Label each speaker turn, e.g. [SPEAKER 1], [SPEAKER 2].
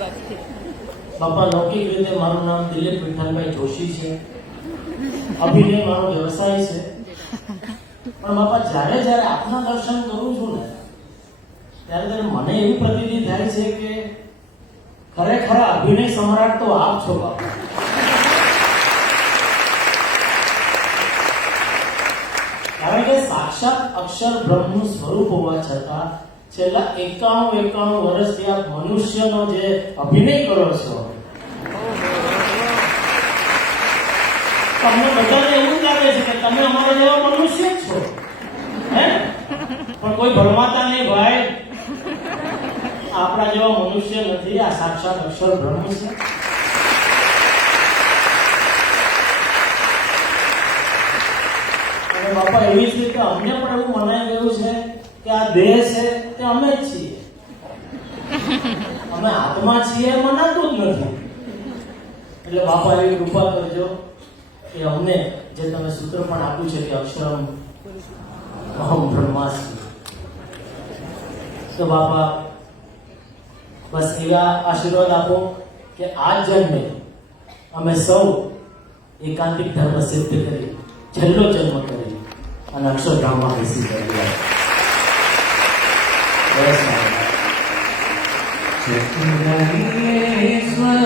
[SPEAKER 1] બાપા લૌકિક રીતે મારું નામ દિલીપ વિઠ્ઠલભાઈ જોશી છે અભિનય મારો વ્યવસાય છે પણ બાપા જ્યારે જ્યારે આપના દર્શન કરું છું ને ત્યારે ત્યારે મને એવી પ્રતિતિ થાય છે કે ખરેખર અભિનય સમ્રાટ તો આપ છો બાપા કારણ કે સાક્ષાત અક્ષર બ્રહ્મનું સ્વરૂપ હોવા છતાં છેલ્લા એકાણું એકાણું વર્ષથી આપ મનુષ્યનો જે અભિનય કરો છો તમને બધાને એવું લાગે છે કે તમે અમારા જેવા મનુષ્ય છો હે પણ કોઈ ભરમાતા નહીં ભાઈ આપણા જેવા મનુષ્ય નથી આ સાક્ષાત અક્ષર બ્રહ્મ છે અને બાપા એવી જ રીતે અમને પણ એવું મનાઈ ગયું છે કે આ દેહ છે અમે જ છીએ અમે આત્મા છીએ મનાતું જ નથી એટલે બાપા એવી કૃપા કરજો કે અમને જે તમે સૂત્ર પણ આપ્યું છે કે અક્ષરમ અહમ બ્રહ્માસ્મી તો બાપા બસ એવા આશીર્વાદ આપો કે આ જન્મે અમે સૌ એકાંતિક ધર્મ સિદ્ધ કરી છેલ્લો જન્મ કરી અને અક્ષરધામમાં બેસી ગયા я Иисус.